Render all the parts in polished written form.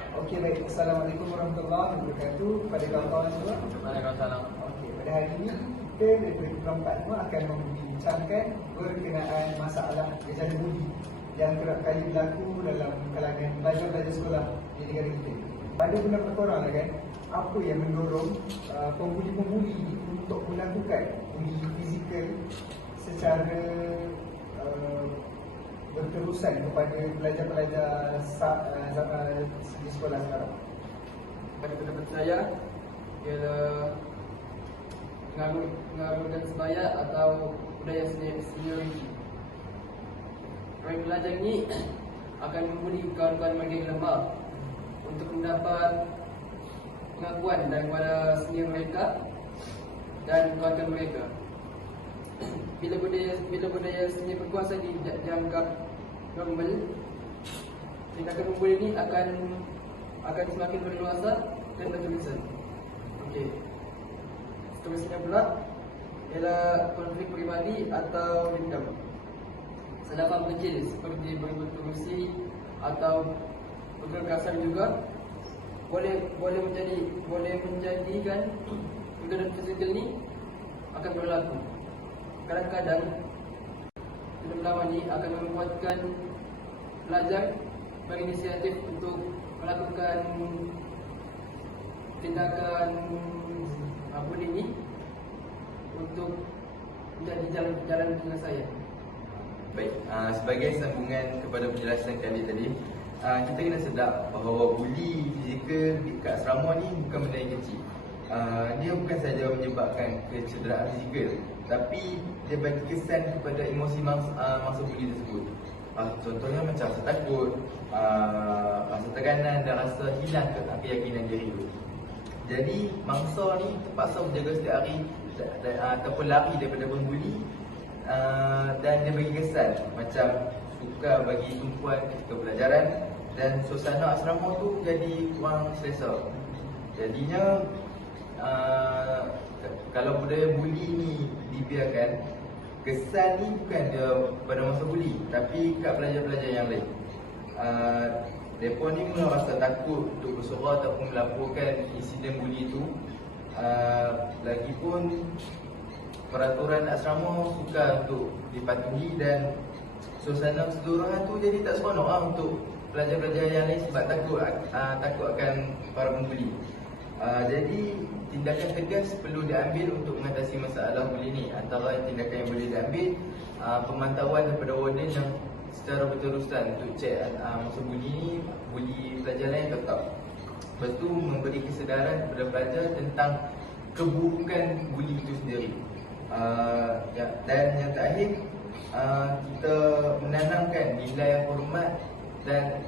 Okey, baik. Assalamualaikum warahmatullahi wabarakatuh kepada kawan-kawan semua. Waalaikumsalam. Okey, pada hari ini kita daripada kelompok 4 akan membincangkan berkenaan masalah gejala buli yang kerap kali berlaku dalam kalangan pelajar-pelajar sekolah di negara kita. Pada pendapat korang kan, apa yang mendorong pembuli-pembuli untuk melakukan buli fizikal secara berterusan kepada pelajar-pelajar di sekolah sekarang? Pada pendapat saya, ialah pengaruh dan sebaya atau budaya senioriti. Orang pelajar ini akan membuli kawan-kawan mereka yang lemah untuk mendapat pengakuan daripada senior mereka dan kawan-kawan mereka. Bila budaya seni berkuasa dianggap normal, tindakan pembuli ini akan semakin berluasa dan berterusan. Okey. Seterusnya pula ialah konflik peribadi atau dendam. Salah faham kecil seperti berebut kerusi atau berkekasan juga boleh menjadikan kegagalan fizikal ini akan berlaku. Kadang-kadang film lama ini akan membuatkan pelajar berinisiatif untuk melakukan tindakan buli ini untuk menjadi jalan penyelesaian. Baik, sebagai sambungan kepada penjelasan kali tadi, kita kena sedar bahawa buli fizikal dekat asrama ni bukan benda yang kecil. Dia bukan saja menyebabkan kecederaan fizikal, tapi dia bagi kesan kepada emosi mangsa buli tersebut. Contohnya macam rasa takut, rasa tekanan dan rasa hilang keyakinan diri. Jadi mangsa ni terpaksa menjaga setiap hari ataupun lari daripada pembuli, dan dia bagi kesan macam suka bagi tumpuan ketika pelajaran dan suasana asrama tu jadi kurang selesa. Jadinya kalau budaya buli ni dibiarkan, kesan ni bukan dia pada masa buli, tapi kat pelajar-pelajar yang lain. Mereka ni mula rasa takut untuk bersuara ataupun melaporkan insiden buli itu. Lagipun peraturan asrama sukar untuk dipatuhi dan suasana keseluruhan tu jadi tak seronok untuk pelajar-pelajar yang lain sebab takut akan para pembuli. Jadi tindakan tegas perlu diambil untuk mengatasi masalah buli ni. Antara tindakan yang boleh diambil, pemantauan daripada warden yang secara berterusan untuk cek masa buli pelajar lain tetap. Lepas tu memberi kesedaran kepada pelajar tentang keburukan buli itu sendiri. Dan yang terakhir, kita menanamkan nilai hormat dan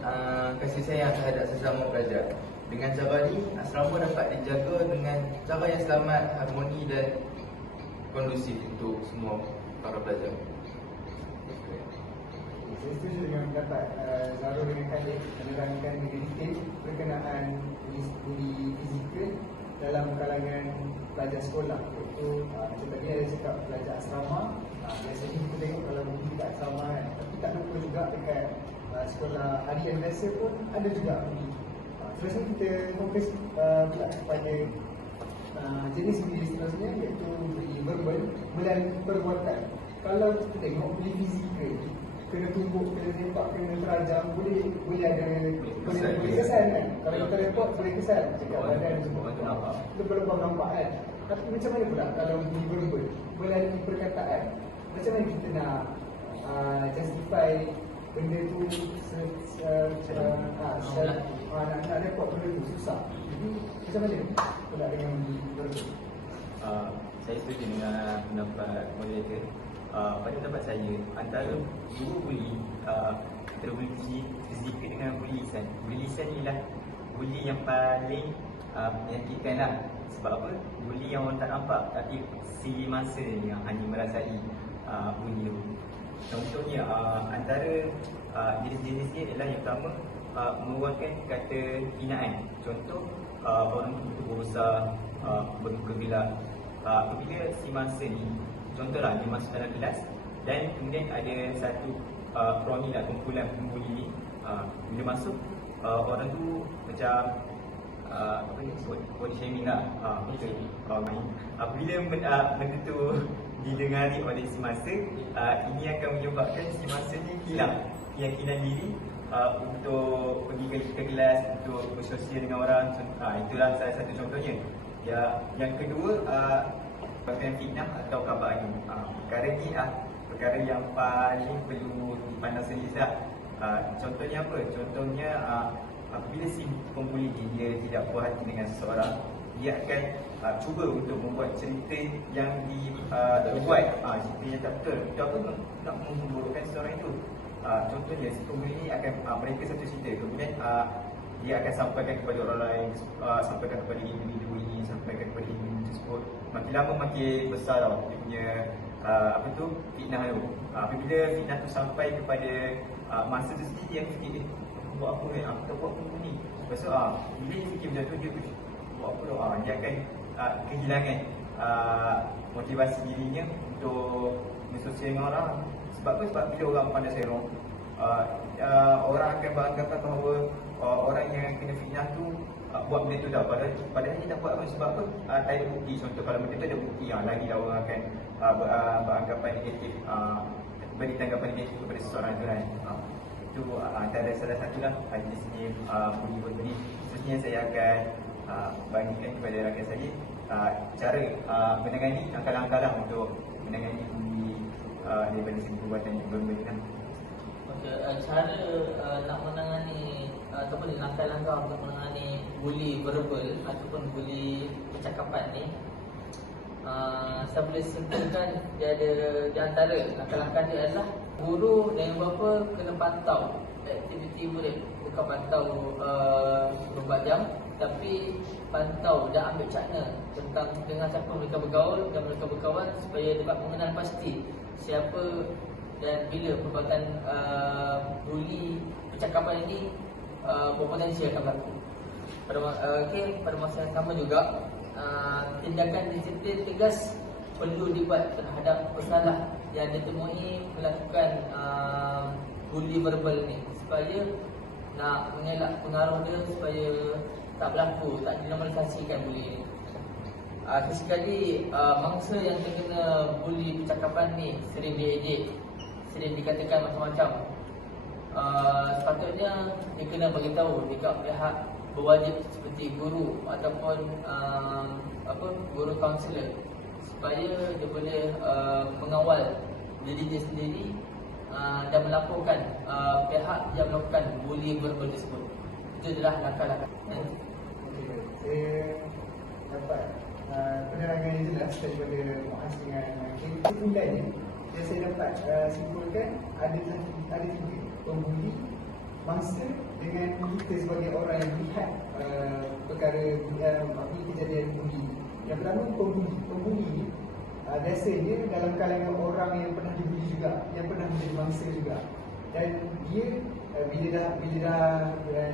kasih sayang terhadap sesama pelajar. Dengan cara ni, asrama dapat dijaga dengan cara yang selamat, harmoni dan kondusif untuk semua para pelajar. Saya setuju dengan pendapat Zarul dengan Khalid menerangkan lebih detail berkenaan buli fizikal dalam kalangan pelajar sekolah. Iaitu macam tadi ada cakap pelajar asrama, biasanya kita tengok kalau buli dekat asrama kan. Tapi tak lupa juga dekat sekolah harian biasa pun ada juga buli. Terus ni kita fokus pula kepada jenis buli seterusnya, iaitu buli verbal melalui perbuatan. Kalau kita tengok buli fizikal, kena tumbuk, kena tempak, kena terajam, boleh ada boleh kesan kan. Kalau kita report boleh kesan, cakap badan semua itu berubah nampak kan. Tapi macam mana pula kalau buli verbal melalui perkataan, macam mana kita nak justify benda tu nak report benda tu susah. Jadi macam mana pula dengan buli verbal? Saya setuju dengan pendapat moderator. Pada pendapat saya, antara dua buli, antara buli fizikal dengan buli lisan. Buli lisan ialah buli yang paling menyakitkan lah. Sebab apa? Buli yang orang tak nampak, tapi si mangsa ni yang hanya merasai bunyi tu. Contohnya, antara jenis-jenisnya ialah yang pertama, mengeluarkan kata hinaan. Contoh, orang tu berusaha bermuka gelap. Apabila si mangsa ni, contohlah dia masuk dalam kelas dan kemudian ada satu kroni lah, kumpulan pembuli ni Bila masuk orang tu macam apa ni, body shaming lah. Betul. Apabila benda tu didengari oleh si masa, ini akan menyebabkan si masa ni hilang keyakinan diri untuk pergi ke kelas, untuk bersosial dengan orang. Itulah salah satu contohnya. Yang kedua, perkara fitnah atau khabar ni. Perkara ni perkara yang paling perlu dipandang serius lah. Contohnya apa? Contohnya apabila si pembuli ni dia tidak puas hati dengan seseorang, dia akan cuba untuk membuat cerita yang dibuat, cerita yang tak betul. Itu apa? Nak memburukkan seseorang itu. Contohnya si pembuli ni akan mereka satu cerita, kemudian dia akan sampaikan kepada orang lain, sampaikan kepada individu ini, sampaikan kepada individu tersebut. Makin lama makin besar tau dia punya fitnah tu. Apabila fitnah tu sampai kepada masa tu sendiri, dia fikir buat apa ni, aku tak buat apa ni. Lepas tu bila dia fikir macam tu, dia buat apa tu, dia akan kehilangan motivasi dirinya untuk bersosial dengan orang. Sebab apa? Sebab bila orang pandai serong, orang akan beranggapan bahawa orang yang kena fitnah tu buat benda tu dah, padahal dia tak buat apa. Sebab apa? Tak ada bukti. Contoh kalau benda tu ada bukti, lagi dah orang akan beranggapan negatif, beri tanggapan negatif kepada seseorang tu kan. Itu antara salah satu lah jenis ni bully verbally. Seterusnya saya akan bagikan kepada rakan saya cara menangani, langkah-langkah lah untuk menangani bully daripada segi perbuatan yang berbeza. Cara nak menangani ataupun langkah-langkah untuk menangani bully verbal ataupun bully percakapan ni, saya boleh simpulkan dia ada di antara langkah-langkah dia adalah guru dan bapa kena pantau aktiviti murid, bukan pantau 24 jam, tapi pantau dan ambil cakna tentang dengan siapa mereka bergaul dan mereka berkawan, supaya dapat mengenal pasti siapa dan bila perbuatan bully percakapan ini berpotensi akan berlaku. Pada masa yang sama juga, tindakan disiplin tegas perlu dibuat terhadap pesalah yang ditemui melakukan bully verbal ni, supaya nak mengelak pengaruh dia, supaya tak berlaku, tak dinormalisasikan bully ni. Sekali mangsa yang terkena bully percakapan ni sering diejek, sering dikatakan macam-macam, sepatutnya dia kena beritahu dekat pihak berwajib seperti guru ataupun guru kaunselor, supaya dia boleh mengawal diri dia sendiri dan melaporkan pihak yang melakukan bully verbal tersebut. Itu adalah langkah-langkah. Saya dapat penerangan yang jelas daripada Muaz dengan Hakim. Kesimpulannya yang saya dapat simpulkan ada tiga: pembuli, mangsa dengan kita sebagai orang yang melihat perkara kejadian bully. Yang pertama, pembuli. Pembuli ni biasanya dalam kalangan orang yang pernah dibuli juga, yang pernah menjadi mangsa juga. Dan dia bila dah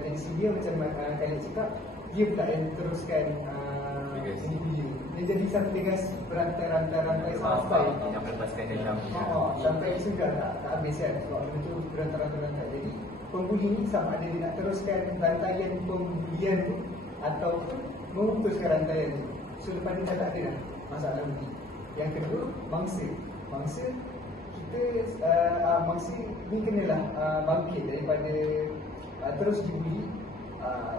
jadi senior macam Khalid cakap, dia pula yang teruskan individu. Dia jadi satu legasi berantai-rantai sampai sampai sudah tak habis kan, sebab itu berantai-rantai. Jadi pembuli ni sama ada dia nak teruskan rantaian pembulian tu ataupun memutuskan rantaian tu. So lepas ni tak ada dah masalah bully. Yang kedua, mangsa. Mangsa ni kenalah bangkit daripada terus dibuli.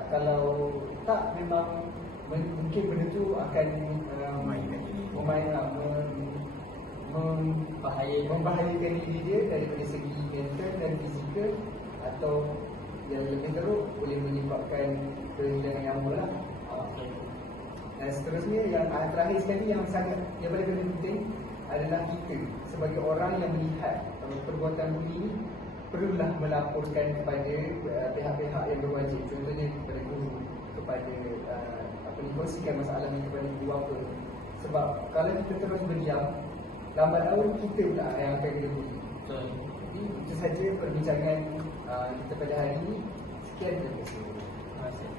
Kalau tak, memang mungkin benda tu akan membahayakan diri dia daripada segi mental dan fizikal, atau yang lebih teruk boleh menyebabkan kehilangan nyawa lah. Dan seterusnya, yang terakhir sekali yang paling penting adalah kita sebagai orang yang melihat perbuatan bully ini perlulah melaporkan kepada pihak-pihak yang berwajib. Contohnya kepada guru, kepada kongsikan masalah ini kepada guru apa. Sebab kalau kita terus berdiam, lambat laun kita pula yang akan kena bully. Jadi itu saja perbincangan kita pada hari ini. Sekian, terima kasih.